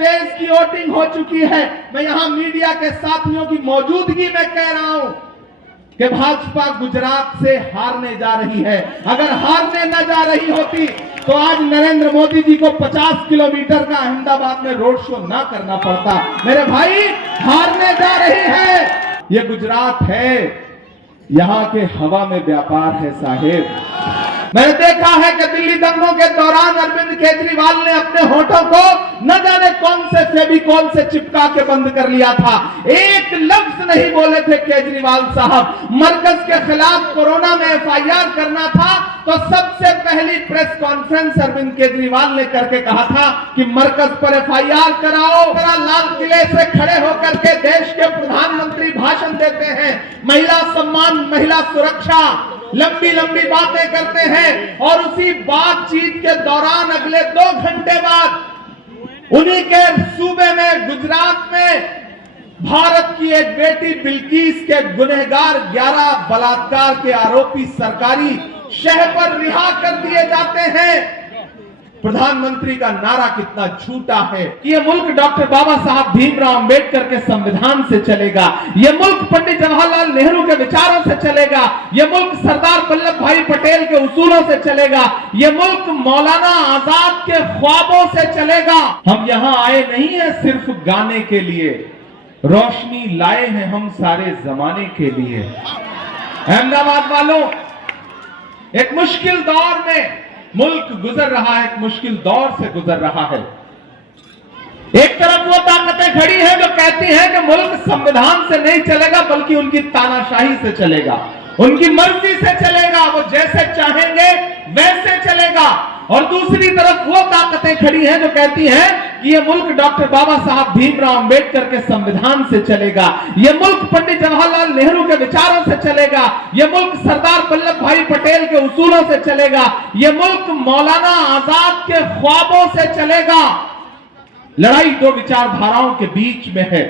Phase की voting हो चुकी है। मैं यहां मीडिया के साथियों की मौजूदगी में कह रहा हूं कि भाजपा गुजरात से हारने जा रही है। अगर हारने न जा रही होती तो आज नरेंद्र मोदी जी को 50 किलोमीटर का अहमदाबाद में रोड शो ना करना पड़ता। मेरे भाई, हारने जा रही है। ये गुजरात है, यहां के हवा में व्यापार है साहेब। मैंने देखा है कि दिल्ली दंगों के दौरान अरविंद केजरीवाल ने अपने होठों को न जाने कौन से फेविकॉल से चिपका के बंद कर लिया था। एक लफ्ज नहीं बोले थे केजरीवाल साहब। मरकज के खिलाफ कोरोना में एफआईआर करना था तो सबसे पहली प्रेस कॉन्फ्रेंस अरविंद केजरीवाल ने करके कहा था कि मरकज पर एफआईआर कराओ। लाल किले से खड़े होकर के देश के प्रधानमंत्री भाषण देते हैं, महिला सम्मान, महिला सुरक्षा, लंबी लंबी बातें करते हैं और उसी बातचीत के दौरान अगले 2 घंटे बाद उन्हीं के सूबे में गुजरात में भारत की एक बेटी बिल्किस के गुनहगार 11 बलात्कार के आरोपी सरकारी शह पर रिहा कर दिए जाते हैं। प्रधानमंत्री का नारा कितना झूठा है कि यह मुल्क डॉक्टर बाबा साहब भीमराव अंबेडकर के संविधान से चलेगा, यह मुल्क पंडित जवाहरलाल नेहरू के विचारों से चलेगा, यह मुल्क सरदार वल्लभ भाई पटेल के उसूलों से चलेगा, यह मुल्क मौलाना आजाद के ख्वाबों से चलेगा। हम यहां आए नहीं है सिर्फ गाने के लिए, रोशनी लाए हैं हम सारे जमाने के लिए। अहमदाबाद वालों, एक मुश्किल दौर में मुल्क गुजर रहा है, एक मुश्किल दौर से गुजर रहा है। एक तरफ वो ताकतें खड़ी हैं जो कहती हैं कि मुल्क संविधान से नहीं चलेगा बल्कि उनकी तानाशाही से चलेगा, उनकी मर्जी से चलेगा, वो जैसे चाहेंगे वैसे चलेगा। और दूसरी तरफ वो ताकतें खड़ी हैं जो कहती हैं कि ये मुल्क डॉक्टर बाबा साहब भीमराव अंबेडकर के संविधान से चलेगा, ये मुल्क पंडित जवाहरलाल नेहरू के विचारों से चलेगा, ये मुल्क सरदार वल्लभ भाई पटेल के उसूलों से चलेगा, ये मुल्क मौलाना आजाद के ख्वाबों से चलेगा। लड़ाई 2 विचारधाराओं के बीच में है।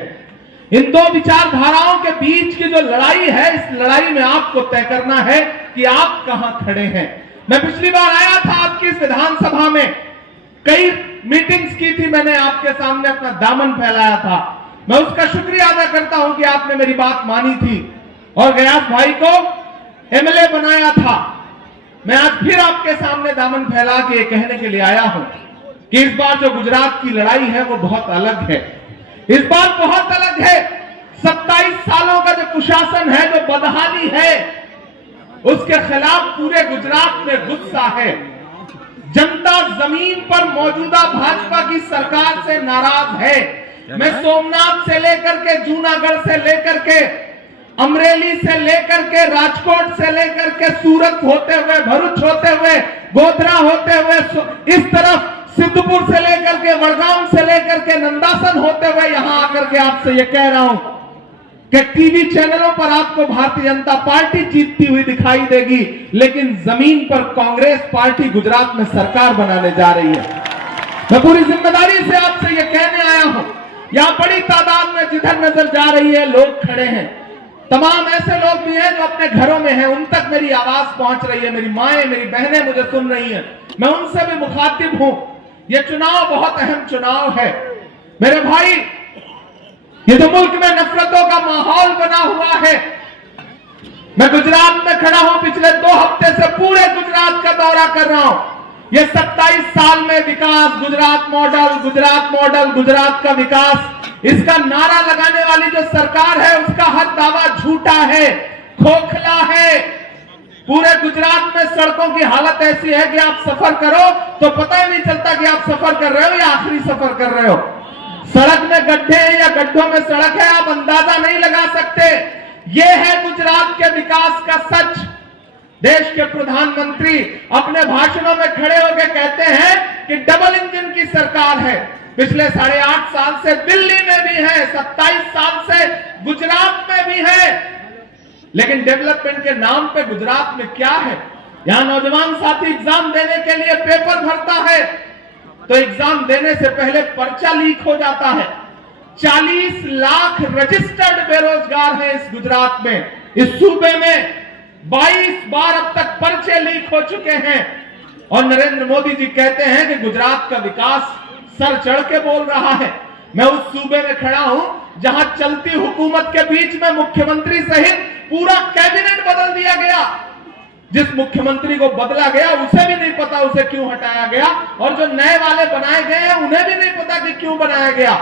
इन 2 विचारधाराओं के बीच की जो लड़ाई है, इस लड़ाई में आपको तय करना है कि आप कहां खड़े हैं। मैं पिछली बार आया था आपकी इस विधानसभा में, कई मीटिंग्स की थी, मैंने आपके सामने अपना दामन फैलाया था। मैं उसका शुक्रिया अदा करता हूं कि आपने मेरी बात मानी थी और गयास भाई को एमएलए बनाया था। मैं आज फिर आपके सामने दामन फैला के ये कहने के लिए आया हूं कि इस बार जो गुजरात की लड़ाई है वो बहुत अलग है। इस बार बहुत अलग है। 27 सालों का जो कुशासन है, जो बदहाली है, उसके खिलाफ पूरे गुजरात में गुस्सा है। जनता जमीन पर मौजूदा भाजपा की सरकार से नाराज है। मैं सोमनाथ से लेकर के, जूनागढ़ से लेकर के, अमरेली से लेकर के, राजकोट से लेकर के, सूरत होते हुए, भरूच होते हुए, गोधरा होते हुए, इस तरफ सिद्धपुर से लेकर के, वडगांव से लेकर के, नंदासन होते हुए यहां आकर के आपसे यह कह रहा हूं कि टीवी चैनलों पर आपको भारतीय जनता पार्टी जीतती हुई दिखाई देगी, लेकिन जमीन पर कांग्रेस पार्टी गुजरात में सरकार बनाने जा रही है। मैं पूरी जिम्मेदारी से आपसे यह कहने आया हूं, यहां बड़ी तादाद में जिधर नजर जा रही है लोग खड़े हैं। तमाम ऐसे लोग भी हैं जो अपने घरों में हैं, उन तक मेरी आवाज पहुंच रही है, मेरी माएं, मेरी बहनें मुझे सुन रही हैं, मैं उनसे भी मुखातिब हूं। यह चुनाव बहुत अहम चुनाव है मेरे भाई। ये तो मुल्क में नफरतों का माहौल बना हुआ है। मैं गुजरात में खड़ा हूं, पिछले 2 हफ्ते से पूरे गुजरात का दौरा कर रहा हूं। ये 27 साल में विकास, गुजरात मॉडल, गुजरात मॉडल, गुजरात का विकास, इसका नारा लगाने वाली जो सरकार है उसका हर दावा झूठा है, खोखला है। पूरे गुजरात में सड़कों की हालत ऐसी है कि आप सफर करो तो पता ही नहीं चलता कि आप सफर कर रहे हो या आखिरी सफर कर रहे हो। सड़क में गड्ढे हैं या गड्ढों में सड़क है, आप अंदाजा नहीं लगा सकते। यह है गुजरात के विकास का सच। देश के प्रधानमंत्री अपने भाषणों में खड़े होकर कहते हैं कि डबल इंजन की सरकार है। पिछले 8.5 साल से दिल्ली में भी है, 27 साल से गुजरात में भी है, लेकिन डेवलपमेंट के नाम पे गुजरात में क्या है? यहां नौजवान साथी एग्जाम देने के लिए पेपर भरता है तो एग्जाम देने से पहले पर्चा लीक हो जाता है। 40 लाख रजिस्टर्ड बेरोजगार हैं इस गुजरात में। इस सूबे में 22 बार अब तक पर्चे लीक हो चुके हैं और नरेंद्र मोदी जी कहते हैं कि गुजरात का विकास सर चढ़ के बोल रहा है। मैं उस सूबे में खड़ा हूं जहां चलती हुकूमत के बीच में मुख्यमंत्री सहित पूरा कैबिनेट बदल दिया गया। जिस मुख्यमंत्री को बदला गया उसे भी नहीं पता उसे क्यों हटाया गया, और जो नए वाले बनाए गए हैं उन्हें भी नहीं पता कि क्यों बनाया गया।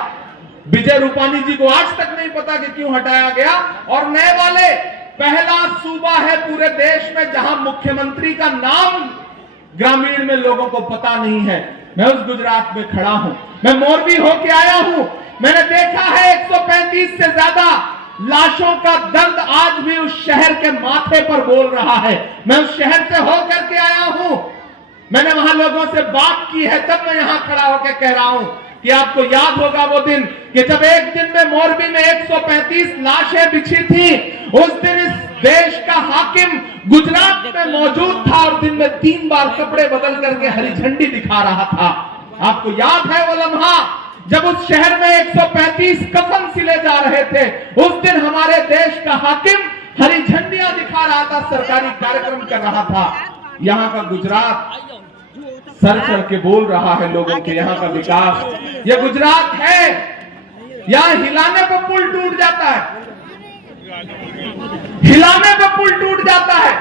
विजय रूपानी जी को आज तक नहीं पता कि क्यों हटाया गया, और नए वाले पहला सूबा है पूरे देश में जहां मुख्यमंत्री का नाम ग्रामीण में लोगों को पता नहीं है। मैं उस गुजरात में खड़ा हूं, मैं मोरबी होके आया हूं, मैंने देखा है 135 से ज्यादा लाशों का दर्द आज भी उस शहर के माथे पर बोल रहा है। मैं उस शहर से होकर के आया हूं, मैंने वहां लोगों से बात की है, तब मैं यहां खड़ा होकर कह रहा हूं कि आपको याद होगा वो दिन कि जब एक दिन में मोरबी में 135 लाशें बिछी थी। उस दिन इस देश का हाकिम गुजरात में मौजूद था और दिन में 3 बार कपड़े बदल करके हरी झंडी दिखा रहा था। आपको याद है वो लम्हा जब उस शहर में 135 कफन सिले जा रहे थे। उस दिन हमारे देश का हाकिम हरी झंडियां दिखा रहा था, सरकारी कार्यक्रम कर रहा था। यहाँ का गुजरात सर चढ़ के बोल रहा है लोगों के यहाँ का विकास। ये गुजरात है, यहाँ हिलाने पर पुल टूट जाता है, हिलाने पर पुल टूट जाता है।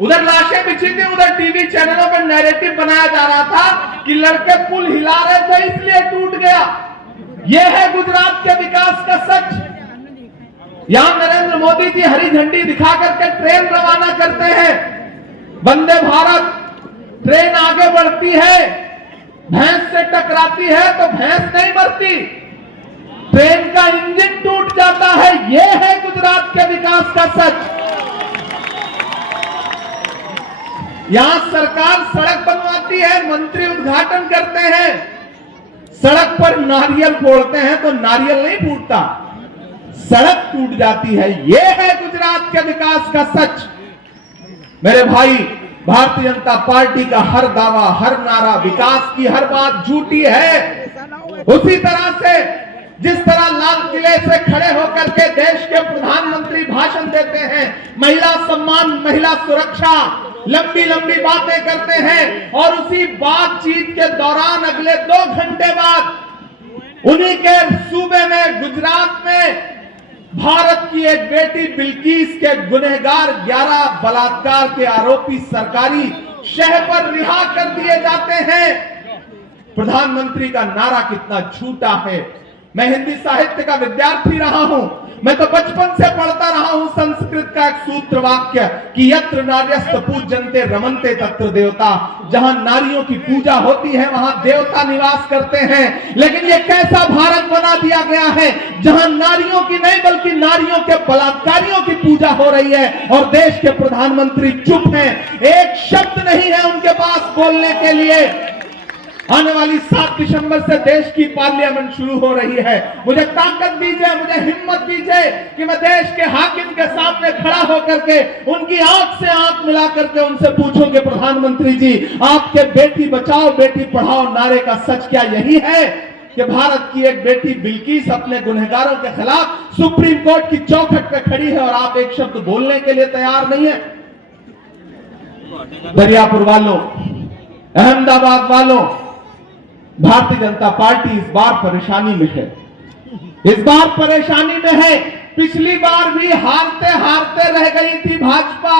उधर लाशें बिछी थी, उधर टीवी चैनलों पर नैरेटिव बनाया जा रहा था कि लड़के पुल हिला रहे थे इसलिए टूट गया। यह है गुजरात के विकास का सच। यहां नरेंद्र मोदी जी हरी झंडी दिखा करके ट्रेन रवाना करते हैं, वंदे भारत ट्रेन आगे बढ़ती है, भैंस से टकराती है तो भैंस नहीं मरती, ट्रेन का इंजन टूट जाता है। यह है गुजरात के विकास का सच। यहां सरकार सड़क बनवाती है, मंत्री उद्घाटन करते हैं, सड़क पर नारियल फोड़ते हैं तो नारियल नहीं फूटता, सड़क टूट जाती है। यह है गुजरात के विकास का सच। मेरे भाई, भारतीय जनता पार्टी का हर दावा, हर नारा, विकास की हर बात झूठी है। उसी तरह से जिस तरह लाल किले से खड़े होकर के देश के प्रधानमंत्री भाषण देते हैं, महिला सम्मान, महिला सुरक्षा, लंबी लंबी बातें करते हैं, और उसी बातचीत के दौरान अगले 2 घंटे बाद उन्हीं के सूबे में गुजरात में भारत की एक बेटी बिल्किस के गुनहगार 11 बलात्कार के आरोपी सरकारी शह पर रिहा कर दिए जाते हैं। प्रधानमंत्री का नारा कितना झूठा है। मैं हिंदी साहित्य का विद्यार्थी रहा हूं, मैं तो बचपन से पढ़ता रहा हूं संस्कृत का एक सूत्र वाक्य कि यत्र नार्यस्त पूज्यन्ते रमन्ते तत्र देवता। जहां नारियों की पूजा होती है वहां देवता निवास करते हैं। लेकिन ये कैसा भारत बना दिया गया है जहां नारियों की नहीं बल्कि नारियों के बलात्कारियों की पूजा हो रही है, और देश के प्रधानमंत्री चुप हैं, एक शब्द नहीं है उनके पास बोलने के लिए। आने वाली 7 दिसंबर से देश की पार्लियामेंट शुरू हो रही है। मुझे ताकत दीजिए, मुझे हिम्मत दीजिए कि मैं देश के हाकिम के सामने खड़ा होकर के उनकी आंख से आंख मिला करके उनसे पूछूं कि प्रधानमंत्री जी, आपके बेटी बचाओ बेटी पढ़ाओ नारे का सच क्या यही है कि भारत की एक बेटी बिल्किस अपने गुनहगारों के खिलाफ सुप्रीम कोर्ट की चौखट पे खड़ी है और आप एक शब्द बोलने के लिए तैयार नहीं है? दरियापुर वालों, अहमदाबाद वालों, भारतीय जनता पार्टी इस बार परेशानी में है, इस बार परेशानी में है। पिछली बार भी हारते हारते रह गई थी भाजपा,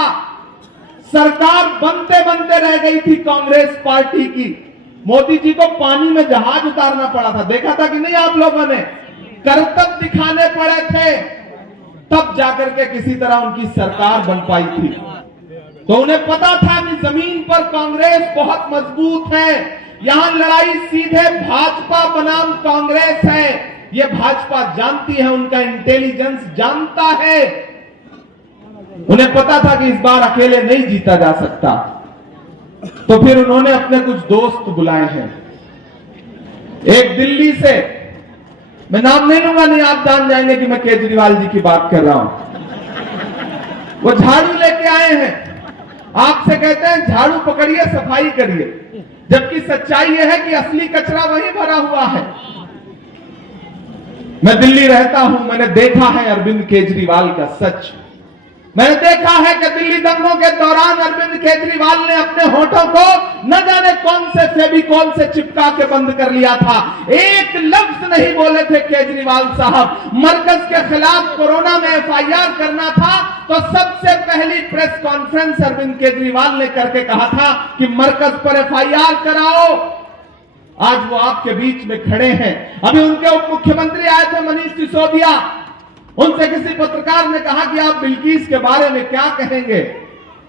सरकार बनते बनते रह गई थी कांग्रेस पार्टी की। मोदी जी को पानी में जहाज उतारना पड़ा था, देखा था कि नहीं आप लोगों ने? करतब दिखाने पड़े थे, तब जाकर के किसी तरह उनकी सरकार बन पाई थी। तो उन्हें पता था कि जमीन पर कांग्रेस बहुत मजबूत है, यहां लड़ाई सीधे भाजपा बनाम कांग्रेस है। यह भाजपा जानती है, उनका इंटेलिजेंस जानता है, उन्हें पता था कि इस बार अकेले नहीं जीता जा सकता। तो फिर उन्होंने अपने कुछ दोस्त बुलाए हैं। एक दिल्ली से, मैं नाम नहीं लूंगा, नहीं आप जान जाएंगे कि मैं केजरीवाल जी की बात कर रहा हूं। वो झाड़ू लेके आए हैं, आपसे कहते हैं झाड़ू पकड़िए सफाई करिए, जबकि सच्चाई यह है कि असली कचरा वहीं भरा हुआ है। मैं दिल्ली रहता हूं, मैंने देखा है अरविंद केजरीवाल का सच। मैंने देखा है कि दिल्ली दंगों के दौरान अरविंद केजरीवाल ने अपने होठों को न जाने कौन से फेविकॉल से चिपका के बंद कर लिया था। एक लफ्ज नहीं बोले थे केजरीवाल साहब। मरकज के खिलाफ कोरोना में एफआईआर करना था तो सबसे पहली प्रेस कॉन्फ्रेंस अरविंद केजरीवाल ने करके कहा था कि मरकज पर एफआईआर कराओ। आज वो आपके बीच में खड़े हैं। अभी उनके उप मुख्यमंत्री आए थे मनीष सिसोदिया, उनसे किसी पत्रकार ने कहा कि आप बिल्किस के बारे में क्या कहेंगे,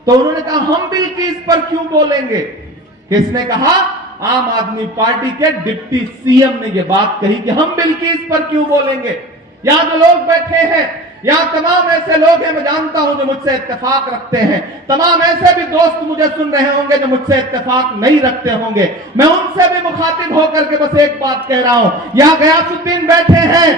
तो उन्होंने कहा हम बिल्किस पर क्यों बोलेंगे। किसने कहा? आम आदमी पार्टी के डिप्टी सीएम ने यह बात कही कि हम बिल्किस पर क्यों बोलेंगे। यहां जो लोग बैठे हैं, यहां तमाम ऐसे लोग हैं मैं जानता हूं जो मुझसे इत्तेफाक रखते हैं, तमाम ऐसे भी दोस्त मुझे सुन रहे होंगे जो मुझसे इत्तेफाक नहीं रखते होंगे। मैं उनसे भी मुखातिब होकर के बस एक बात कह रहा हूं। यहां गयासुद्दीन बैठे हैं,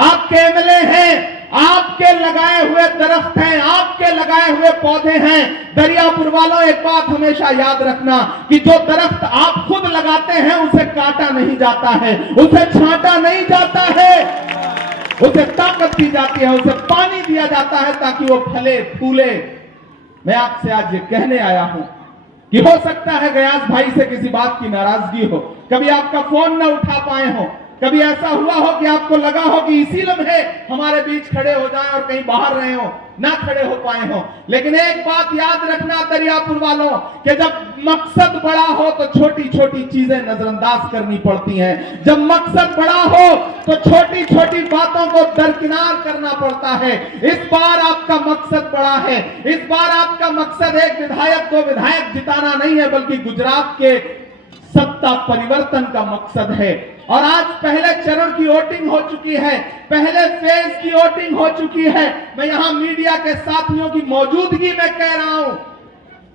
आपके एमएलए हैं, आपके लगाए हुए दरख्त हैं, आपके लगाए हुए पौधे हैं। दरियापुर वालों एक बात हमेशा याद रखना कि जो दरख्त आप खुद लगाते हैं उसे काटा नहीं जाता है, उसे छांटा नहीं जाता है, उसे ताकत दी जाती है, उसे पानी दिया जाता है ताकि वो फले फूले। मैं आपसे आज ये कहने आया हूं कि हो सकता है गयास भाई से किसी बात की नाराजगी हो, कभी आपका फोन न उठा पाए हो, कभी ऐसा हुआ हो कि आपको लगा हो कि इसी लम्हे हमारे बीच खड़े हो जाएं और कहीं बाहर रहे हो, ना खड़े हो पाए हो। लेकिन एक बात याद रखना दरियापुर वालों कि जब मकसद बड़ा हो तो छोटी छोटी चीजें नजरअंदाज करनी पड़ती हैं। जब मकसद बड़ा हो तो छोटी छोटी बातों को दरकिनार करना पड़ता है। इस बार आपका मकसद बड़ा है। इस बार आपका मकसद एक विधायक दो विधायक जिताना नहीं है, बल्कि गुजरात के सत्ता परिवर्तन का मकसद है। और आज पहले चरण की वोटिंग हो चुकी है, पहले फेज की वोटिंग हो चुकी है। मैं यहां मीडिया के साथियों की मौजूदगी में कह रहा हूं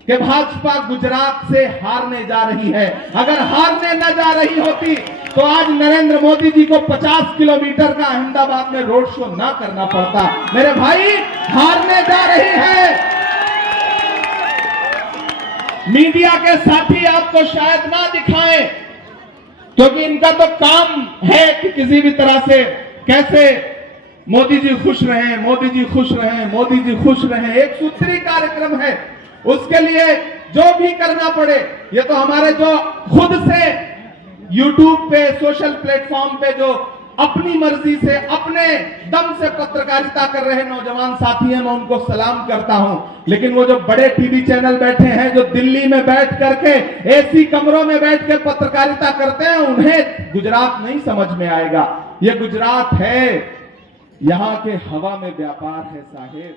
कि भाजपा गुजरात से हारने जा रही है। अगर हारने न जा रही होती तो आज नरेंद्र मोदी जी को 50 किलोमीटर का अहमदाबाद में रोड शो ना करना पड़ता। मेरे भाई, हारने जा रही है। मीडिया के साथी आपको शायद ना दिखाएं, क्योंकि इनका तो काम है कि किसी भी तरह से कैसे मोदी जी खुश रहें, मोदी जी खुश रहें, मोदी जी खुश रहें। एक सूत्री कार्यक्रम है, उसके लिए जो भी करना पड़े। ये तो हमारे जो खुद से यूट्यूब पे, सोशल प्लेटफॉर्म पे जो अपनी मर्जी से, अपने दम से पत्रकारिता कर रहे नौजवान साथी हैं, मैं उनको सलाम करता हूं। लेकिन वो जो बड़े टीवी चैनल बैठे हैं, जो दिल्ली में बैठ करके एसी कमरों में बैठ कर पत्रकारिता करते हैं, उन्हें गुजरात नहीं समझ में आएगा। ये गुजरात है, यहां के हवा में व्यापार है साहेब।